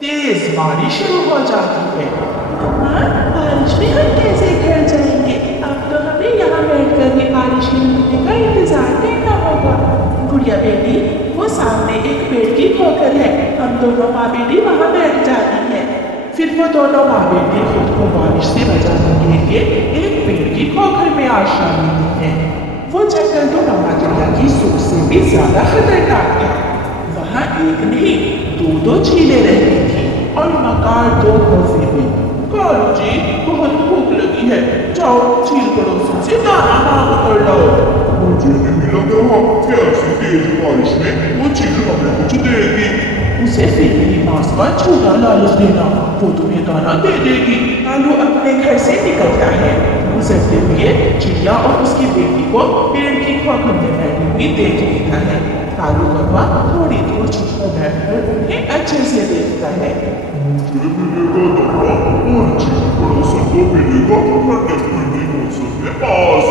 तेज बारिश शुरू हो जाती है। हाँ, बारिश में हम कैसे घर जाएंगे? अब तो हमें यहाँ बैठकर ही बारिश में रुकने का इंतजार करना होगा। गुड़िया बेटी, वो सामने एक पेड़ की खोखर है, हम दोनों माँ बेटी वहाँ बैठ जाती है। फिर वो दोनों माँ बेटी खुद को बारिश से बचाने के लिए एक पेड़ की खोखर में आश्रय लेती हैं। वो जंगल तो नवाजुल्ला की सोच से भी ज्यादा खतरनाक था। वहाँ एक नहीं दो झीलें रहती थी और मकान दो खोफे भी। कालू जी, बहुत भूख लगी है, जाओ झील पड़ोसी से दाना मांग कर लाओ। मुझे नहीं लग रहा कि ऐसी तेज बारिश में वो झील हमें कुछ देगी। उसे फिर भी मांस का छोटा लालच देना, वो तुम्हें दाना दे देगी। कालू अपने घर से निकलता है। गुजरते हुए चिड़िया और उसकी बेटी को पेड़ की खोखर में बैठी हुई देख लेता है। कालू कौवा थोड़ी दूर छुपकर बैठकर उन्हें अच्छे से देखता है। मुझे मिलेगा दाना और झील पड़ोसन को मिलेगा ठंडक ठंडी मौसम में पास।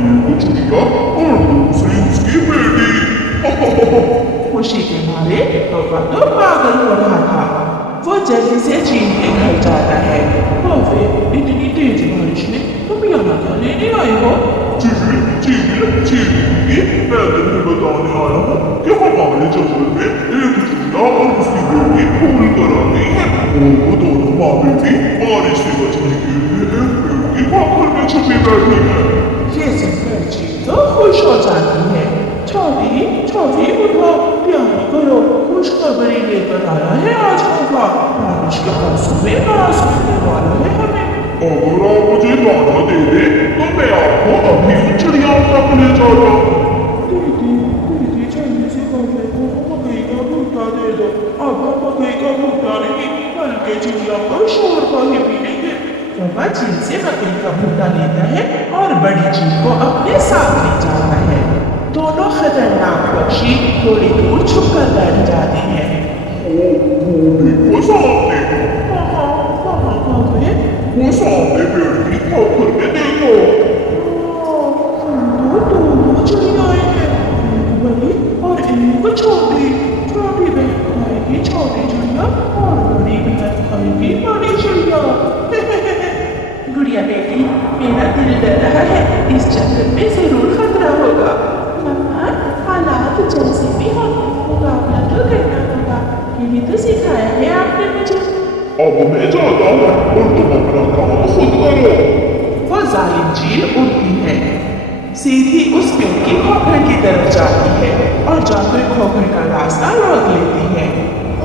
एक चिड़िया और दूसरी उसकी बेटी। खुशी के मारे कौवा तो पागल हो रहा था। वो जल्दी से झील के घर जाता है। कौवे, इतनी तेज बारिश में तुम यहाँ क्या लेने आए हो? झील मैं तुम्हें बताने आया हूँ कि हमारे जंगल में एक चिड़िया और उसकी बेटी भूल कर आ गई है और वो दोनों माँ बेटी बारिश से बचने के लिए एक पेड़ की खोखर में छुपी बैठी है। ये सुनकर झील तो खुश हो जाती है। छोटी छोटी उठो, प्यारी करो, खुशखबरी लेकर आया है आज कौवा। बारिश के मौसम में मांस मिलने वाला है हमें। अगर आप मुझे दाना दे दे तो मैं आपको अभी उन चिड़ियाओं तक ले जाता। दीदी जल्दी से कौवे को मकई का भुट्टा दे दो। अब हम मकई का भुट्टा नहीं बल्कि चिड़िया पर शोर का ही पीनेंगे। कौवा झील से मकई का भुट्टा लेता है और बड़ी झील को अपने साथ ले जाता है। दोनों खतरनाक पक्षी थोड़ी दूर छुपकर बैठ जाते हैं। देखो सामने, वो सामने पेड़ की खोखर में देखो। दोनों चिड़ियाएं हैं, एक बड़ी और एक छोटी। छोटी बहन खाएगी छोटी चिड़िया और बड़ी बहन खाएगी बड़ी चिड़िया। गुड़िया बेटी, मेरा दिल डर रहा है, इस जंगल में जरूर खतरा होगा। मम्मा, हालात जैसे भी हो मुकाबला तो करना होगा, यही तो सिखाया है आपने मुझे। अब मैं जाता हूँ और तुम अपना काम खुद करो। वो जालिम झील उड़ती है, सीधी उस पेड़ की खोखर की तरफ जाती है और जाकर खोखर का रास्ता रोक लेती है।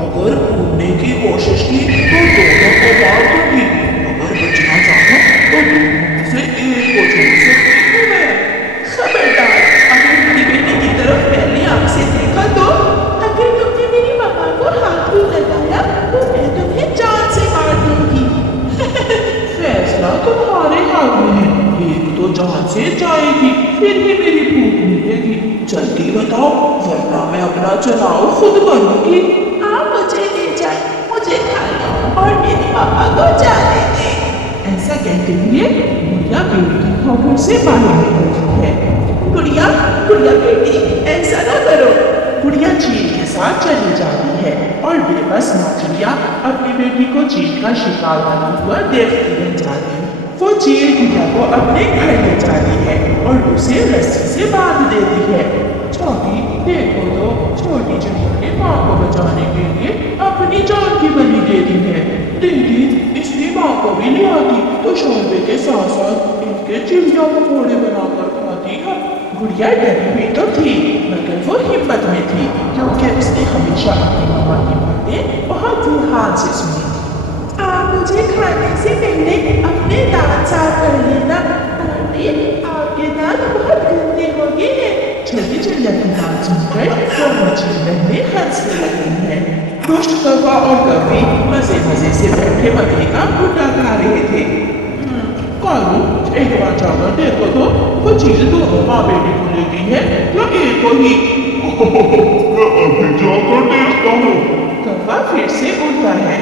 अगर कूदने की कोशिश की तो दोनों को मार दूंगी, अगर बचना चाहो तो दोनों से एक को छोड़ सकती हूँ मैं। खबरदार, अगर मेरी बेटी की तरफ पहले आंख से देखा तो। अगर तुमने मेरी मम्मा को हाथ भी लगाया तो मैं तुम्हें जान से मार दूंगी। फैसला तुम्हारे हाथ में है, एक तो जान से जाएगी फिर ही मेरी भूख मिलेगी। जल्दी बताओ वरना मैं अपना चुनाव खुद करूंगी। आप मुझे ले जाए, मुझे खा लो और मेरी पापा को जाने दे। ऐसा कहते हुए गुड़िया पेड़ की खोखर से बाहर निकलती है। गुड़िया गुड़िया बेटी, ऐसा ना करो। गुड़िया झील के साथ चली जाती है और बेबस माँ चिड़िया अपनी बेटी को झील का शिकार बना हुआ देखती रह जाती है। वो झील गुड़िया को अपने घर ले जाती है और उसे रस्सी से बांध देती है। छोटी देखो तो, छोटी चिड़िया ने माँ को बचाने के लिए अपनी जान की बलि दे दी है। दीदी, इसलिए माँ को भी ले आती तो शोरबे के साथ साथ इनके चिड़िया पकौड़े बनाकर खाती है। गुड़िया डरी हुई तो थी मगर वो हिम्मत में थी क्योंकि उसने हमेशा अपनी मम्मा की बातें बहुत ध्यान से सुनी थी। आप मुझे खाने से पहले अपने दांत साफ कर लेना। आंटी, आपके दांत बहुत गंदे हो गए हैं। छोटी चिड़िया की बात सुनकर दोनों चिड़िया हंसने लगी है। दुष्ट कौवा और कौवी मजे मजे से बैठे मकई का भुट्टा खा रहे थे। कालू, एक बार जाकर देखो तो वो झील दोनों माँ बेटी को ले गई है या एक को ही? मैं अभी जाकर देखता हूँ। कौवा फिर से उड़ता है।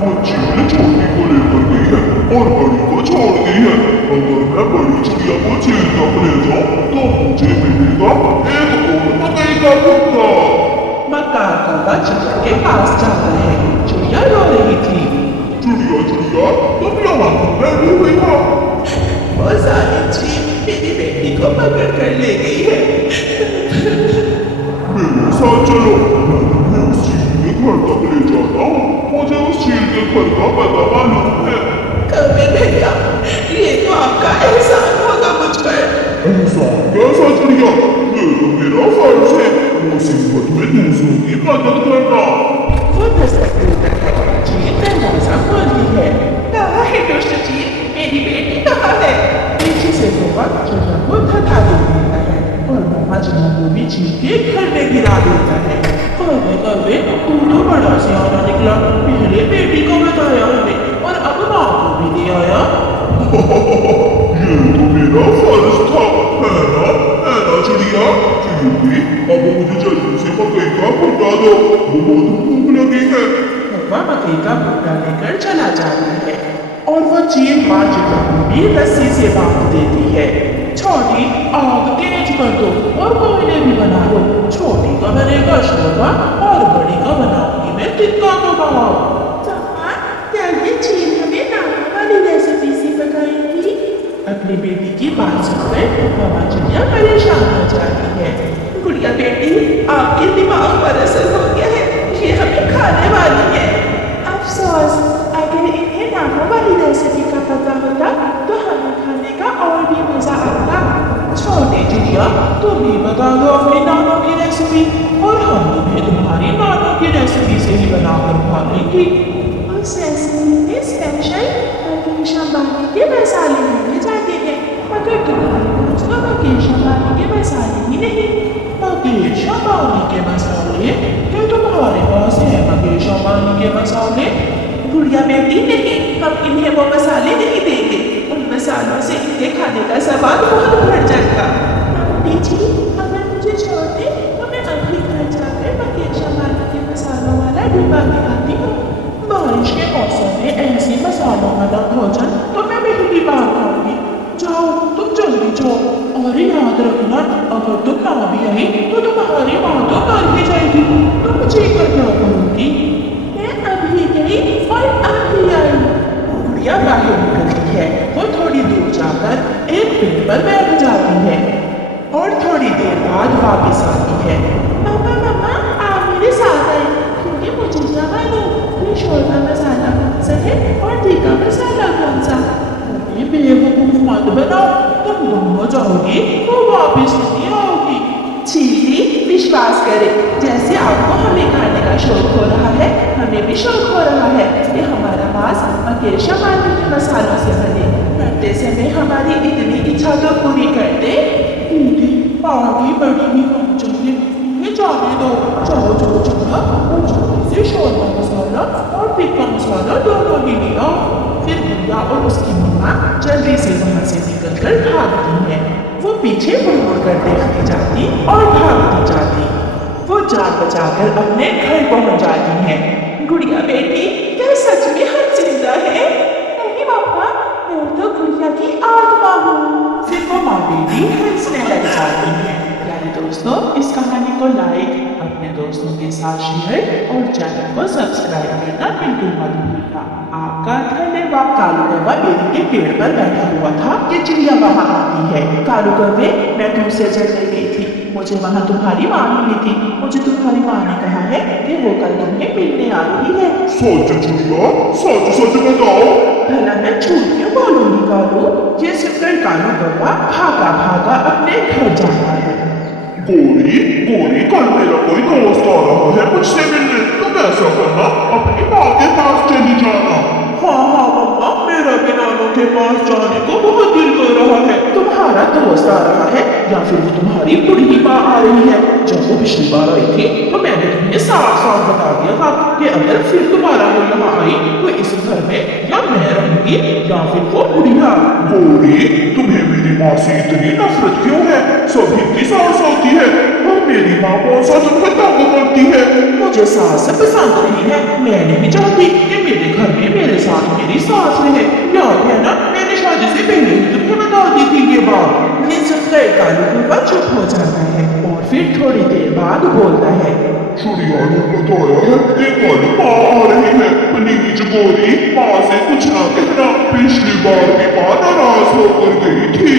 वो झील छोटी को लेकर गई है और बड़ी को छोड़ दी है। अगर मैं बड़ी चिड़िया को झील तक ले जाऊँ तो मुझे मिलेगा एक और मकई का भुट्टा। मक्कार कौवा चिड़िया के पास जाता है। तक ले जाता हूँ। मुझे उस चील के घर का पता मालूम है। कबीर भैया, ये तो आपका एहसान होगा मुझ पर। एहसान कैसा चिड़िया? ये तो मेरा फर्ज है मुसीबत में दूसरों की मदद करना। वो दस्तक देता है। चील दरवाजा खोलती है। कहाँ है दुष्ट चील? मेरी बेटी कहाँ है? पीछे से कौवा चिड़िया को धक्का दे देता है और मामा चिड़िया को भी चील के घर में गिरा देता है। कौवे कौवे तू तो बड़ा सियाना निकला, पहले बेटी को बताया हमें और अब माँ को भी ले आया। ये तो मेरा फर्ज था, है ना चिड़िया? चींटी, अब मुझे जल्दी से मकई का भुट्टा दो, बहुत भूख लगी है। कौवा मकई का भुट्टा लेकर चला जाता है और वो चील माँ चिड़िया को भी रस्सी से बांध देती है। छोटी आग तेज कर दो और कोयले भी बना दो, छोटी का बनेगा शोरबा और बड़ी का बनाऊंगी मैं तिक्का कबाब। पापा, क्या ये चील हमें नाना वाली रेसिपी से बताएंगी? अपनी बेटी की बात सुनकर मामा चिड़िया परेशान हो जाती है। गुड़िया बेटी, आपके दिमाग पर असर हो गया है, ये हमें खाने वाली है। अफसोस, अगर इन्हें नाना वाली रेसिपी का पता होता तो हमें खाने का और भी मजा आता। छोटी चिड़िया तुम ही बता दो अपनी नानों की रेसिपी और हम तुम्हें तुम्हारी नानों की रेसिपी से ही बनाकर खा लेंगी। उस रेसिपी में स्पेशल मुकेश अंबानी के मसाले डाले जाते हैं, मगर तुम्हारे पास तो मुकेश अंबानी के मसाले ही नहीं। मुकेश अंबानी के मसाले? क्या तुम्हारे पास है मुकेश अंबानी के मसाले? गुड़िया बेटी नहीं, हम इन्हें वो मसाले नहीं देंगे। उन मसालों से इनके खाने का स्वाद बहुत बढ़ जाएगा। आंटी जी, अगर मुझे छोड़ दे तो मैं अभी घर जाकर मुकेश अंबानी के मसालों वाला डिब्बा भी खाती हूँ। बारिश के मौसम में ऐसे मसालों वाला भोजन तो मैं पहली बार खाऊंगी। जाओ तुम जल्दी जाओ और याद रखना, अगर तुम ना भी आई तो तुम्हारी माँ तो मर ही जाएगी। तुम मुझे कर क्या करूंगी? मैं अभी गई और अभी आई। गुड़िया बाहर निकलती है। वो थोड़ी दूर जाकर एक पेड़ पर बैठ जाती है और थोड़ी देर बाद वापस आती है। पापा मम्मा, आप मेरे साथ आए, क्योंकि मुझे क्या मालूम ये शोरबा मसाला कौन सा है और तीखा मसाला कौन सा। ये बेवकूफ मत बनाओ, तुम दोनों जाओगी वो वापस नहीं आओगी। चीली, विश्वास करें, जैसे आपको हमें खाने का शौक हो रहा है, हमें भी शौक हो रहा है कि हमारा मांस मुकेश अंबानी के मसालों से बने। मरते समय हमारी इतनी इच्छा तो पूरी कर दे। दीदी आगे बड़ी ही कम चाहिए, ये जाने दो। जाओ जो चूड़ा और जल्दी से शोरबा मसाला और तिक्का मसाला दोनों ही ले आओ। फिर गुड़िया और उसकी मम्मा जल्दी से वहाँ से निकलकर भागती है। वो पीछे मुड़ कर देखती जाती और भागती जाती। वो जान बचाकर अपने घर पहुँच जाती है। गुड़िया बेटी, क्या सच में हम जिंदा है? नहीं पापा, मैं तो गुड़िया की आत्मा हूँ। फिर वो माँ बेटी हंसने लग जाती है। प्यारे दोस्तों, इस कहानी को लाइक, अपने दोस्तों के साथ शेयर और चैनल को सब्सक्राइब करना बिल्कुल मत भूलना। आपका धन्यवाद। कालू कौवा बेरी के पेड़ पर बैठा हुआ था कि चिड़िया वहाँ आती है। कालू कौवे, मैं तुमसे जलने गई थी, मुझे वहाँ तुम्हारी माँ मिली थी। मुझे तुम्हारी माँ ने कहा है कि वो कल तुम्हें मिलने आ रही है। सच चिड़िया, सच सच बताओ। भला मैं झूठ क्यों बोलूंगी कालू? ये सुनकर कालू कौवा भागा भागा अपने घर जाता है। गोरी, गोरी, कल मेरा कोई दोस्त आ रहा है मुझसे मिलने, तुम ऐसा करना, अपनी माँ के पास चली जाना। हाँ हाँ मम्मा, मेरा भी नानों के पास जाने को बहुत दिल कर रहा है। तुम्हारा दोस्त आ रहा है या फिर वो तुम्हारी बुढ़ी माँ आ रही है? जब वो पिछली बार आई थी तो मैंने तुम्हें साफ साफ बता दिया था कि अगर फिर दोबारा वो यहाँ आई तो इस घर में या मैं रहूंगी या फिर वो बुढ़िया। गोरी, तुम्हें मेरी माँ से इतनी नफरत क्यों है? सभी की सास होती है और मेरी माँ कौन सा तुम्हें तंग करती है? मुझे सास पसंद नहीं है। मैं नहीं चाहती कि मेरे घर में मेरे साथ मेरी सास रहे। याद है ना, मैंने शादी से पहले ही तुम्हें बता दी थी ये बात। ये सुनकर कालू कौवा चुप हो जाता है और फिर थोड़ी देर बाद बोलता है। चिड़िया ने बताया है कि कल माँ आ रही है। प्लीज गोरी, माँ से कुछ ना कहना, पिछली बार भी माँ नाराज होकर गई थी।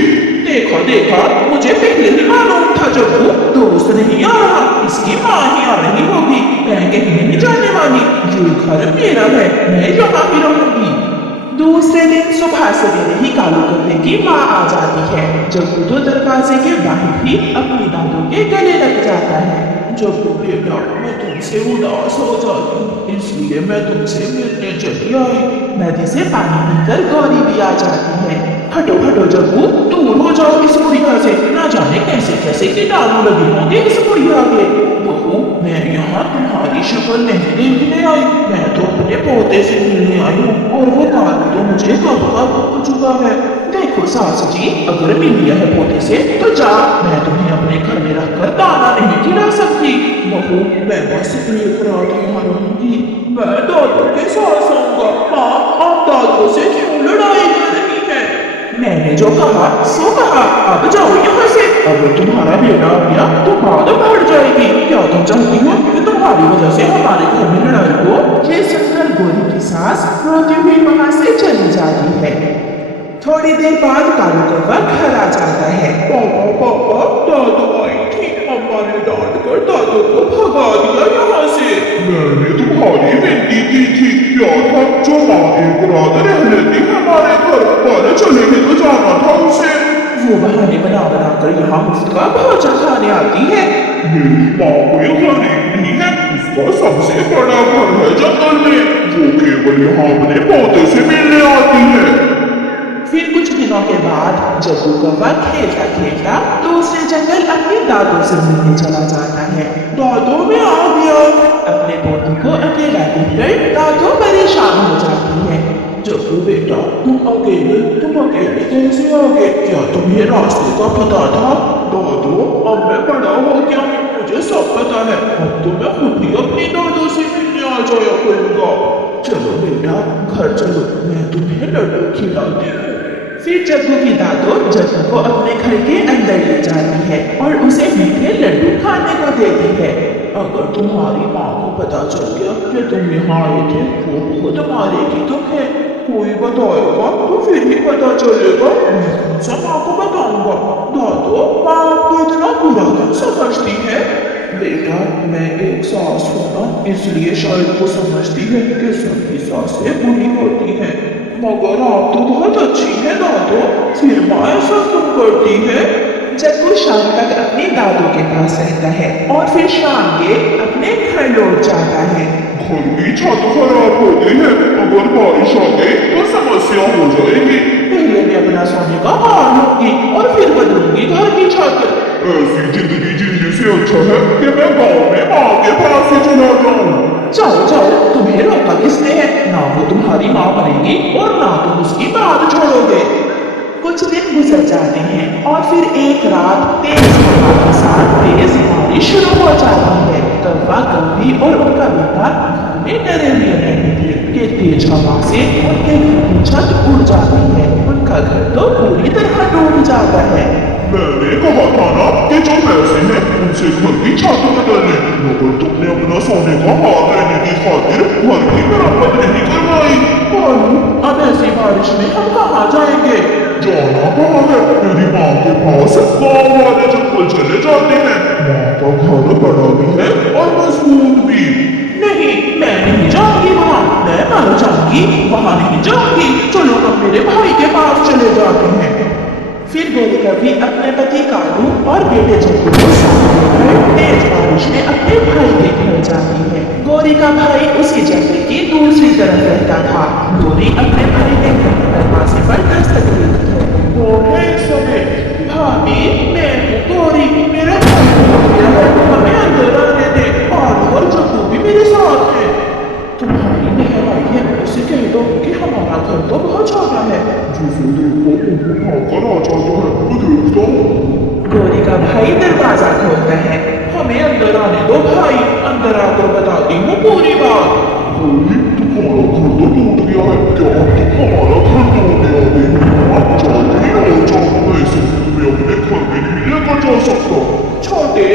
देखो देखा मुझे पहले ही मालूम था जग्गू दोस्त नहीं आ रहा इसकी माँ ही आ रही होगी मैं कहीं नहीं जाने वाली ये घर मेरा है मैं यहाँ ही रहूंगी दूसरे दिन सुबह सवेरे ही कालू कौवे की माँ आ जाती है। जग्गू तो दरवाजे के बाहर ही अपनी दादू के गले लग जाता है। जग्गू बेटा मैं तुमसे उदास हो जाती हूँ इसलिए मैं तुमसे मिलने चली आई नदी से पानी पीकर गौरी भी आ जाती है। हटो हटो जग्गू दूर हो जाओ इस बुढ़िया से ना जाने कैसे कैसे कीटाणु लगे होंगे इस बुढ़िया के। बहू मैं यहाँ तुम्हारी शक्ल नहीं देखने आई मैं तो अपने पोते से मिलने आई हूँ और वो कालू तो मुझे कब का हो चुका है। देखो सास जी अगर मिल लिया है पोते से तो जा मैं तुम्हें अपने घर में रखकर दाना नहीं खिला सकती। बहू मैं बस एक रात यहाँ रहूंगी मैं दादू के साथ आऊंगा। माँ आप दादू से क्यों लड़ाई कर रही है? मैंने जो कहा सो कहा अब जाओ यहाँ से। अगर तुम्हारा बेटा आ गया तो बात बढ़ जाएगी। क्या तुम चाहती हो कि तुम्हारी वजह से हमारे घर में लड़ाई हो? ये सुनकर गोरी की सास रोती हुई वहां से चली जाती है। थोड़ी देर बाद कालू कौवा घर आ जाता है। पापा पापा दादू आई थी अम्मा ने डांट कर दादू को भगा दिया यहाँ से। मैंने तुम्हारी विनती की थी क्या था जो माँ एक रात रह लेती हमारे घर पर चले गए तो जाना था उसे। वो बहाने बना बना कर यहाँ मुफ्त का भोजन खाने आती है। मेरी माँ कोई गरीब नहीं है उसका सबसे बड़ा घर है जंगल में वो केवल यहाँ अपने पोते से मिलने आती है। फिर कुछ दिनों के बाद जग्गू कौवा खेलता खेलता दूसरे जंगल अपने दादू से मिलने चला जाता है। दादू मैं आ गया। अपने पोतों को अकेला देखकर दादू परेशान हो जाती है। जग्गू बेटा तुम अकेले कैसे आ गए? क्या तुम्हें रास्ते का पता था? दादू अब मैं बड़ा हो गया हूँ मुझे सब पता है अब तो मैं खुद ही अपनी दादू से मिलने आ जाया करूँगा। चलो बेटा घर चलो मैं तुम्हें लड्डू खिलाती हूँ। फिर जग्गू की दादू जग्गू को अपने घर के अंदर ले जाती है और उसे मीठे लड्डू खाने को देती है। अगर तुम्हारी माँ को पता चल गया कि तुम यहाँ आए थे वो खुद मारेगी तुम्हें। कोई बताएगा तो फिर ही पता चलेगा मैं कौन सा माँ को बताऊंगा। दादू माँ आपको इतना बुरा क्यों समझती है? बेटा मैं एक सास हूँ ना इसलिए शायद वो समझती है कि सबकी सासें बुरी होती हैं। मगर आप तो बहुत अच्छी है दादू फिर माँ ऐसा क्यों करती है? जग्गू शाम तक अपनी दादू के पास रहता है और फिर शाम के अपने घर लौट जाता है। घर की छत खराब हो गई है अगर बारिश आ गई तो समस्या हो जाएगी। पहले मैं अपना सोने का हार लूंगी और फिर बदलूंगी घर की छत। ऐसी जिंदगी जीने से अच्छा है कि मैं गाँव में माँ के पास ही चला जाऊँ। जाओ जाओ तुम्हें रोका किसने है? ना वो तुम्हारी माँ बनेगी और ना तुम उसकी बात छोड़ोगे। कुछ दिन गुजर जाते हैं और फिर एक रात तेज हवा के साथ तेज बारिश शुरू हो जाती है। कौवा कौवी और उनका बेटा घर में डरे हुए रहते थे कि तेज हवा से उनके घर की छत उड़ जाती है। उनका घर तो पूरी तरह डूब जाता है। मैंने कहा था ना कि जो पैसे हैं उनसे घर की छत बदल लें मगर तुमने अपना सोने का हार लेने की खातिर घर की मरम्मत नहीं करवाई। अब ऐसी बारिश में हम कहाँ जाएंगे? जाना कहाँ है मेरी माँ के पास गाँव वाले जंगल चले जाते हैं। माँ का घर बड़ा भी है और मजबूत भी। नहीं मैं नहीं जाऊंगी वहाँ मैं मर जाऊंगी वहाँ नहीं जाऊंगी। चलो हम मेरे भाई के पास चले जाते हैं। फिर गोरी कौवी अपने पति कालू और बेटे जग्गू को साथ लेकर तेज बारिश में अपने भाई के घर जाती है। गोरी का भाई उसी जंगल की दूसरी तरफ रहता था। गोरी अपने भाई के घर के दरवाजे पर दस्तक देती है। भाभी मैं हूँ गोरी मेरा भाई हो गया है हमें अंदर आने दे। कालू और जग्गू भी मेरे साथ है। तुम्हारी बहन आई है उसे कह दो कि हमारा घर तो बहुत छोटा है। जिसे देखो उनको भागकर आ जाता है मैं देखता हूँ। गोरी का भाई दरवाजा खोलता है। हमें अंदर आने दो भाई अंदर आकर बताती हूँ पूरी बात। गोरी तुम्हारा घर तो टूट गया है क्या तुम हमारा घर तोड़ने आ गई हो? जाओ ही आ जाओ ऐसे तुम्हें अपने घर में नहीं लेकर जा सकता। छोटे